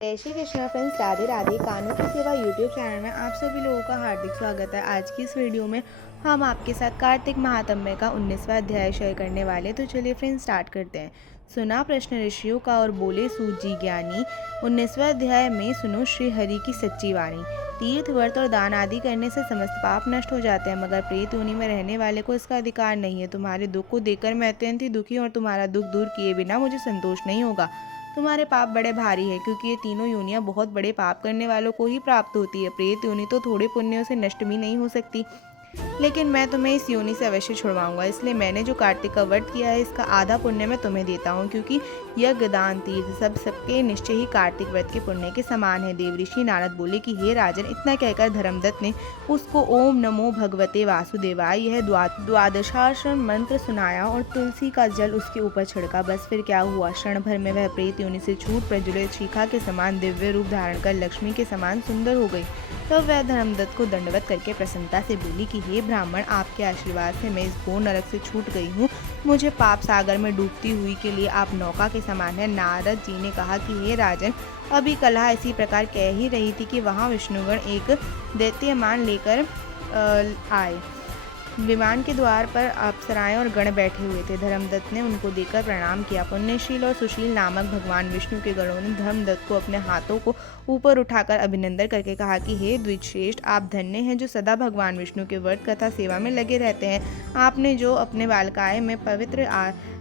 जय श्री कृष्णा फ्रेंड्स, राधे राधे। कानों की सेवा यूट्यूब चैनल में आप सभी लोगों का हार्दिक स्वागत है। आज की इस वीडियो में हम आपके साथ कार्तिक महात्म्य का 19वां अध्याय शेयर करने वाले। तो चलिए फ्रेंड्स स्टार्ट करते हैं। सुना प्रश्न ऋषियों का और बोले सूत जी ज्ञानी। 19वां अध्याय में सुनो श्री हरि की सच्ची वाणी। तीर्थ व्रत और दान आदि करने से समस्त पाप नष्ट हो जाते हैं, मगर प्रेत योनि में रहने वाले को इसका अधिकार नहीं है। तुम्हारे दुख को देखकर मैं अत्यंत ही दुखी और तुम्हारा दुख दूर किए बिना मुझे संतोष नहीं होगा। तुम्हारे पाप बड़े भारी हैं, क्योंकि ये तीनों योनियां बहुत बड़े पाप करने वालों को ही प्राप्त होती है। प्रेत योनि तो थोड़े पुण्यों से नष्ट भी नहीं हो सकती, लेकिन मैं तुम्हें इस योनि से अवश्य छुड़वाऊंगा। इसलिए मैंने जो कार्तिक का व्रत किया है, इसका आधा पुण्य मैं तुम्हें देता हूँ, क्योंकि यज्ञ दान तीर्थ सबके निश्चय ही कार्तिक व्रत के पुण्य के समान है। देवऋषि नारद बोले कि हे राजन, इतना कहकर धर्मदत्त ने उसको ओम नमो भगवते वासुदेवाय यह द्वादशाश्रम मंत्र सुनाया और तुलसी का जल उसके ऊपर छिड़का। बस फिर क्या हुआ, क्षण भर में वह प्रेत योनि से छूट प्रज्वलित शिखा के समान दिव्य रूप धारण कर लक्ष्मी के समान सुंदर हो गई। तब तो वह धर्मदत्त को दंडवत करके प्रसन्नता से बोली कि हे ब्राह्मण, आपके आशीर्वाद से मैं इस घोर नरक से छूट गई हूँ। मुझे पाप सागर में डूबती हुई के लिए आप नौका के समान है। नारद जी ने कहा कि हे राजन, अभी कलह इसी प्रकार कह ही रही थी कि वहाँ विष्णुगण एक दैत्यमान लेकर आए। विमान के द्वार पर अप्सराएं और गण बैठे हुए थे। धर्मदत्त ने उनको देखकर प्रणाम किया। पुण्यशील और सुशील नामक भगवान विष्णु के गणों ने धर्मदत्त को अपने हाथों को ऊपर उठाकर अभिनंदन करके कहा कि हे द्विजश्रेष्ठ, आप धन्य हैं जो सदा भगवान विष्णु के व्रत कथा सेवा में लगे रहते हैं। आपने जो अपने बालकाय में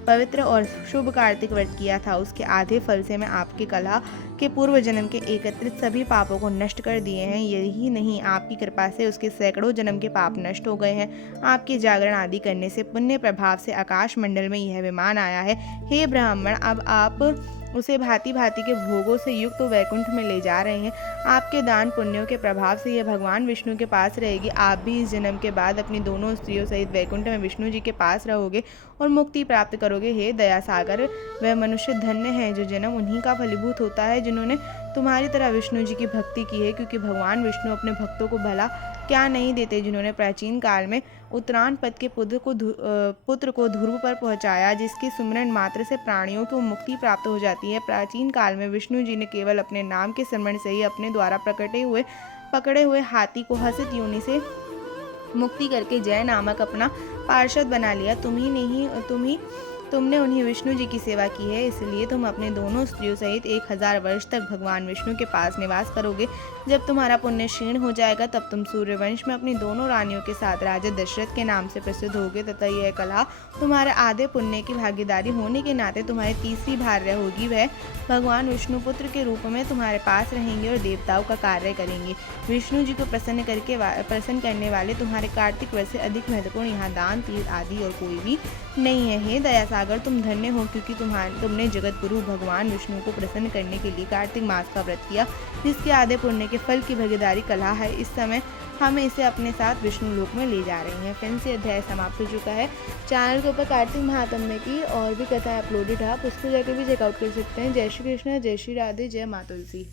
पवित्र और शुभ कार्तिक व्रत किया था, उसके आधे फल से मैं आपके कलह के पूर्व जन्म के एकत्रित सभी पापों को नष्ट कर दिए हैं। यही नहीं, आपकी कृपा से उसके सैकड़ों जन्म के पाप नष्ट हो गए हैं। आपके जागरण आदि करने से पुण्य प्रभाव से आकाश मंडल में यह विमान आया है। हे ब्राह्मण, अब आप उसे भांति भांति के भोगों से युक्त तो वैकुंठ में ले जा रहे हैं। आपके दान पुण्यों के प्रभाव से यह भगवान विष्णु के पास रहेगी। आप भी इस जन्म के बाद अपनी दोनों स्त्रियों सहित वैकुंठ में विष्णु जी के पास रहोगे और मुक्ति प्राप्त करोगे। हे दया सागर, वह मनुष्य धन्य है जो जन्म उन्हीं का फलीभूत होता है जिन्होंने तुम्हारी तरह विष्णु जी की भक्ति की है, क्योंकि भगवान विष्णु अपने भक्तों को भला क्या नहीं देते। जिन्होंने प्राचीन काल में उत्तरायण पद के पुत्र को ध्रुव पर पहुंचाया, जिसके सुमिरन मात्र से प्राणियों को मुक्ति प्राप्त हो जाती है। प्राचीन काल में विष्णु जी ने केवल अपने नाम के स्मरण से ही अपने द्वारा पकड़े हुए हाथी को हसित योनि से मुक्ति करके जय नामक अपना पार्षद बना लिया। तुमने उन्हीं विष्णु जी की सेवा की है, इसलिए तुम अपने दोनों स्त्रियों सहित 1000 वर्ष तक भगवान विष्णु के पास निवास करोगे। जब तुम्हारा पुण्य क्षीण हो जाएगा, तब तुम सूर्यवंश में अपनी दोनों रानियों के साथ राजा दशरथ के नाम से प्रसिद्ध होगे, तथा यह कला तुम्हारे आधे पुण्य की भागीदारी होने के नाते तुम्हारी तीसरी भार्या होगी। वह भगवान विष्णु पुत्र के रूप में तुम्हारे पास रहेंगे और देवताओं का कार्य करेंगे। विष्णु जी को प्रसन्न करने वाले तुम्हारे कार्तिक व्रत से अधिक महत्वपूर्ण यहाँ दान तीर्थ आदि और कोई भी नहीं है। हे दया सागर, तुम धन्य हो, क्योंकि तुमने जगत गुरु भगवान विष्णु को प्रसन्न करने के लिए कार्तिक मास का व्रत किया, जिसके आधे पुण्य के फल की भागीदारी कला है। इस समय हम इसे अपने साथ विष्णु लोक में ले जा रहे हैं। फ्रेंड्स, ये अध्याय समाप्त हो चुका है। चैनल के ऊपर कार्तिक महात्म्य की और भी कथाएं अपलोडेड है, आप उसको जाकर भी चेकआउट कर सकते हैं। जय श्री कृष्ण, जय श्री राधे, जय माँ तुलसी।